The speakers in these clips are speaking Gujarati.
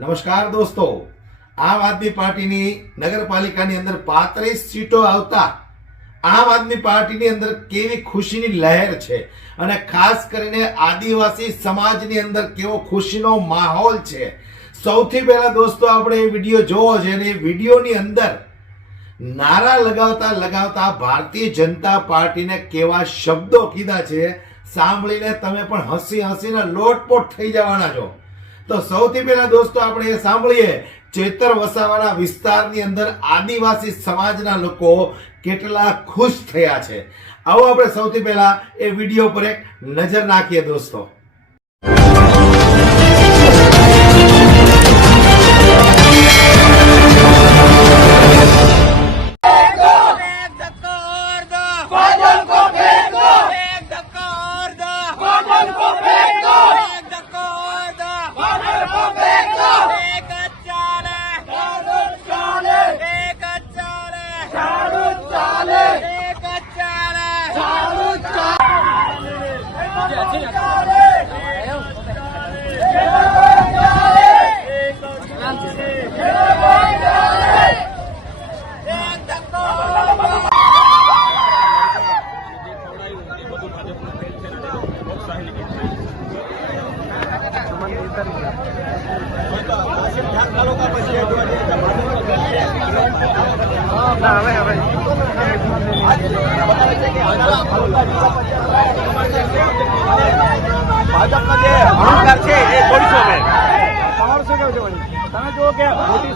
નમસ્કાર દોસ્તો, આમ આદમી પાર્ટીની નગરપાલિકાની અંદર 35 સીટો આવતા આમ આદમી પાર્ટીની અંદર કેવી ખુશીની લહેર છે અને ખાસ કરીને આદિવાસી સમાજની અંદર કેવો ખુશીનો માહોલ છે। સૌથી પહેલા દોસ્તો આપણે એ વિડીયો જોવો છે અને એ વિડીયોની અંદર નારા લગાવતા લગાવતા ભારતીય જનતા પાર્ટીને કેવા શબ્દો કીધા છે સાંભળીને તમે પણ હસી હસીને લોટપોટ થઈ જવાના છો। તો સૌથી પહેલા દોસ્તો આપણે એ સાંભળીએ ચેતર વસાવાના વિસ્તારની અંદર આદિવાસી સમાજના લોકો કેટલા ખુશ થયા છે। આવો આપણે સૌથી પહેલા એ વિડીયો પર એક નજર નાખીએ દોસ્તો। ભાજપનો જે અહંકાર છે એ છોડીશો અમે તમારું શું કહેવું છે ભાઈ? તમે જુઓ કે મોટી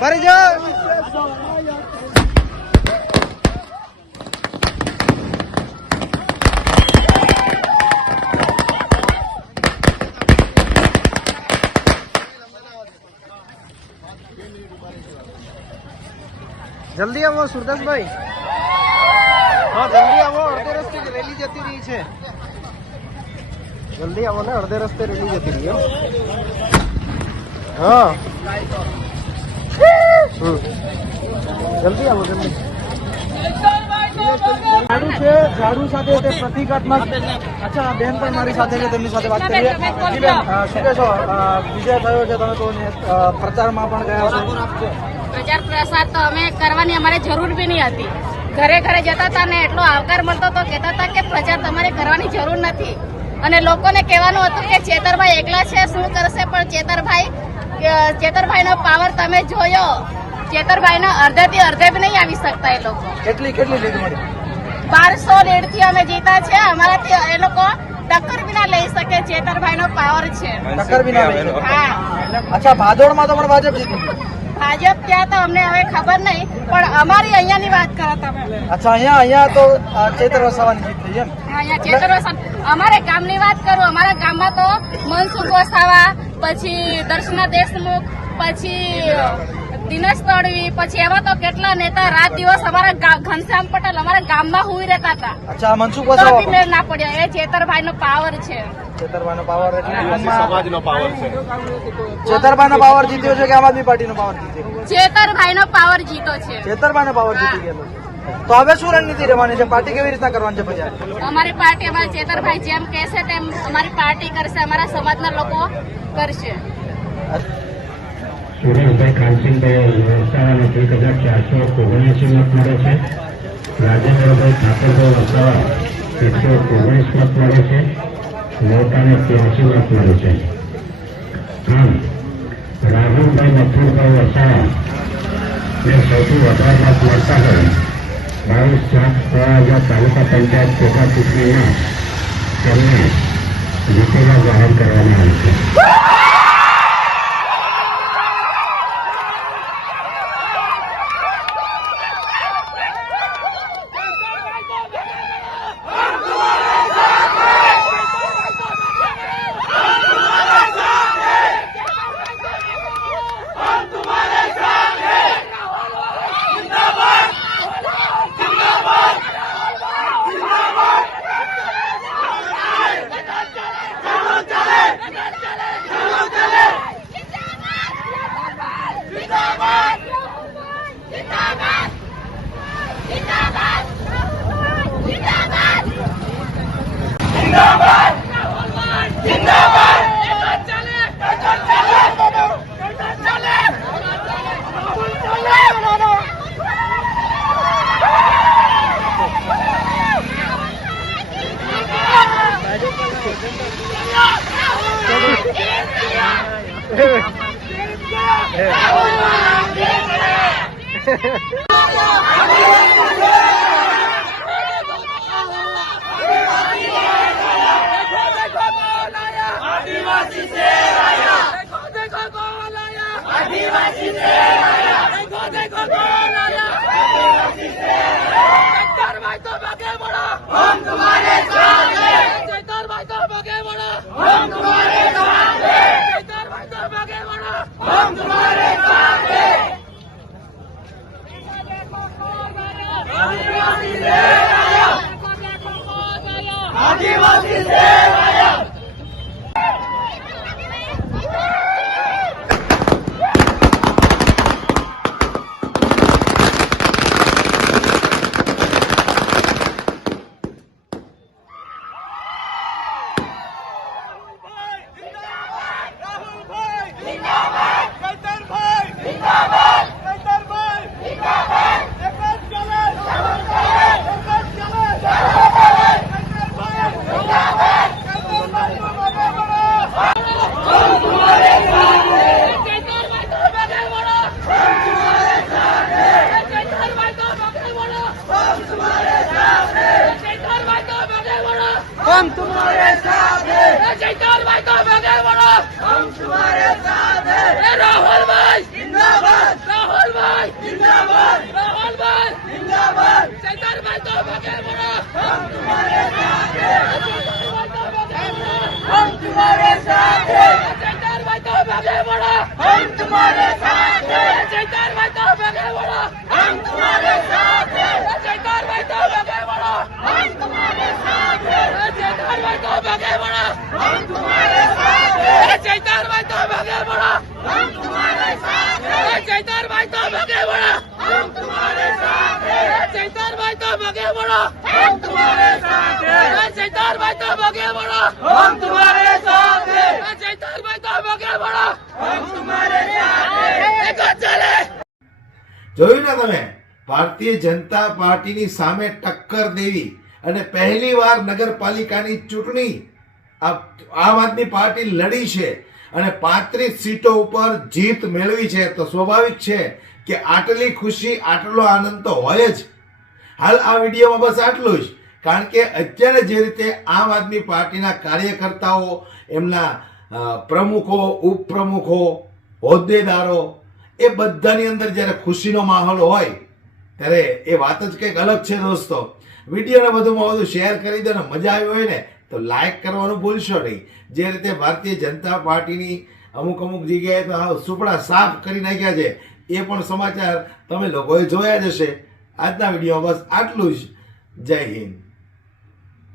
ભરી જાઓ। જલ્દી આવો સુરદાસભાઈ, હા જલ્દી આવો, અડધે રસ્તે રેલી જતી રહી છે। જલ્દી આવો ને, અડધે રસ્તે રેલી જતી રહી। હા જલ્દી આવો, જલ્દી। ઝાડુ છે, ઝાડુ સાથે તે પ્રતિકાત્મક। અચ્છા, બેન પણ મારી સાથે છે, તેમની સાથે વાત કરીએ। બેન, શું કહેશો? વિજય થયો છે, તમે તો પ્રચારમાં પણ ગયા છો। પ્રચાર પ્રસાર તો અમે કરવાની અમારે જરૂર બી નહીં હતી। ઘરે ઘરે જતા હતા ને એટલો આવકાર મળતો તો કહેતા હતા કે પ્રચાર તમારે કરવાની જરૂર નથી અને લોકોને કહેવાનું હતું કે ચેતરભાઈ એકલા છે, શું કરશે? પણ ચેતરભાઈનો પાવર તમે જોયો। ચેતરભાઈના અડધેથી અડધે બી નહીં આવી શકતા એ લોકો। કેટલી લીડ મળી? 1200 લીડથી અમે જીતા છે। અમારાથી એ લોકો ટક્કર બી ના લઈ શકે। ચેતરભાઈનો પાવર છે, ટક્કર બી ના લઈ શકે। હા। અચ્છા, ભાદોડમાં તો પણ ભાજપ જીતી? ભાજપ ત્યાં તો અમને હવે ખબર નહીં, પણ અમારી અહીંયાની વાત કરો તમે। અચ્છા, અહીંયા તો ચેતર વસાવાની જીત થઈ એમ? અહીંયા ચેતર વસાવા, અમારે ગામની વાત કરું, અમારા ગામમાં તો મનસુખ વસાવા, પછી દર્શના દેશમુખ, પછી દિનેશ તડવી, પછી એવા તો કેટલા નેતા રાત દિવસ અમારા ઘનશ્યામ પટેલ અમારા ગામમાં હુઈ રહેતા હતા। અચ્છા, મનસુખ વસાવા મેળ ના પડ્યો। એ ચેતરભાઈનો પાવર છે। ચેતરભાઈનો પાવર એટલે સમાજનો પાવર છે। ચેતરભાઈનો પાવર જીત્યો છે કે આમ આદમી પાર્ટીનો પાવર જીત્યો? ચેતરભાઈનો પાવર જીતો છે। ચેતરભાઈનો પાવર જીતી ગયેલો છે। તો હવે શું રણનીતિ રહેવાની છે? પાર્ટી કેવી રીતના કરવાની છે પ્રચાર? અમારી પાર્ટી, અમારા ચેતરભાઈ જેમ કહેશે તેમ અમારી પાર્ટી કરશે, અમારા સમાજના લોકો કરશે। સુરેશભાઈ કાનસિંહભાઈ વસાવાને 1479 મત મળે છે। રાજેન્દ્રભાઈ ઠાકોરભાઈ વસાવા 119 મત મળે છે, મોટાને 83 મત મળે છે. આમ રાહુલભાઈ મથુરભાઈ વસાવા ને સૌથી વધારે મત મળતા હોય 22,04,000 તાલુકા પંચાયત પેટા ચૂંટણીમાં તેમને જીતેલા જાહેર કરવામાં આવે છે. हम तुम्हारे साथ हैं। जयकार भाई को बगे बड़ो, हम तुम्हारे साथ हैं। राहुल भाई जिंदाबाद, राहुल भाई जिंदाबाद, राहुल भाई जिंदाबाद। जयकार भाई को बगे बड़ो, हम तुम्हारे साथ हैं। हम तुम्हारे साथ हैं। जयकार भाई को बगे बड़ो, हम तुम्हारे साथ हैं। जयकार भाई को बगे बड़ो, हम तुम्हारे साथ हैं। जयकार भाई को बगे बड़ो, हम तुम्हारे साथ हैं। जयकार भाई को बगे बड़ो, हम तुम्हारे साथ हैं। जयकार भाई को बगे बड़ो, हम तुम्हारे साथ हैं। जयकार भाई को बगे बड़ो, हम तुम्हारे साथ हैं। जयकार भाई को बगे बड़ो, हम तुम्हारे साथ हैं। जयकार भाई को बगे बड़ो, हम तुम्हारे साथ हैं। जयकार भाई को बगे बड़ो, हम तुम्हारे साथ हैं। एक चले। જોયું ને તમે, ભારતીય જનતા પાર્ટીની સામે ટક્કર દેવી અને પહેલીવાર નગરપાલિકાની ચૂંટણી આમ આદમી પાર્ટી લડી છે અને 35 સીટો ઉપર જીત મેળવી છે, તો સ્વાભાવિક છે કે આટલી ખુશી, આટલો આનંદ તો હોય જ. હાલ આ વિડીયોમાં બસ આટલું જ, કારણ કે અત્યારે જે રીતે આમ આદમી પાર્ટીના કાર્યકર્તાઓ, એમના પ્રમુખો, ઉપપ્રમુખો, હોદ્દેદારો, એ બધાની અંદર જ્યારે ખુશીનો માહોલ હોય ત્યારે એ વાત જ કંઈક અલગ છે. દોસ્તો, વિડીયોને વધુમાં વધુ શેર કરી દો ને મજા આવી હોય ને તો લાઈક કરવાનું ભૂલશો નહીં. જે રીતે ભારતીય જનતા પાર્ટીની અમુક જગ્યાએ તો સુપડા સાફ કરી નાખ્યા છે, એ પણ સમાચાર તમે લોકોએ જોયા જ હશે. આજના વિડીયોમાં બસ આટલું જ. જય હિન્દ.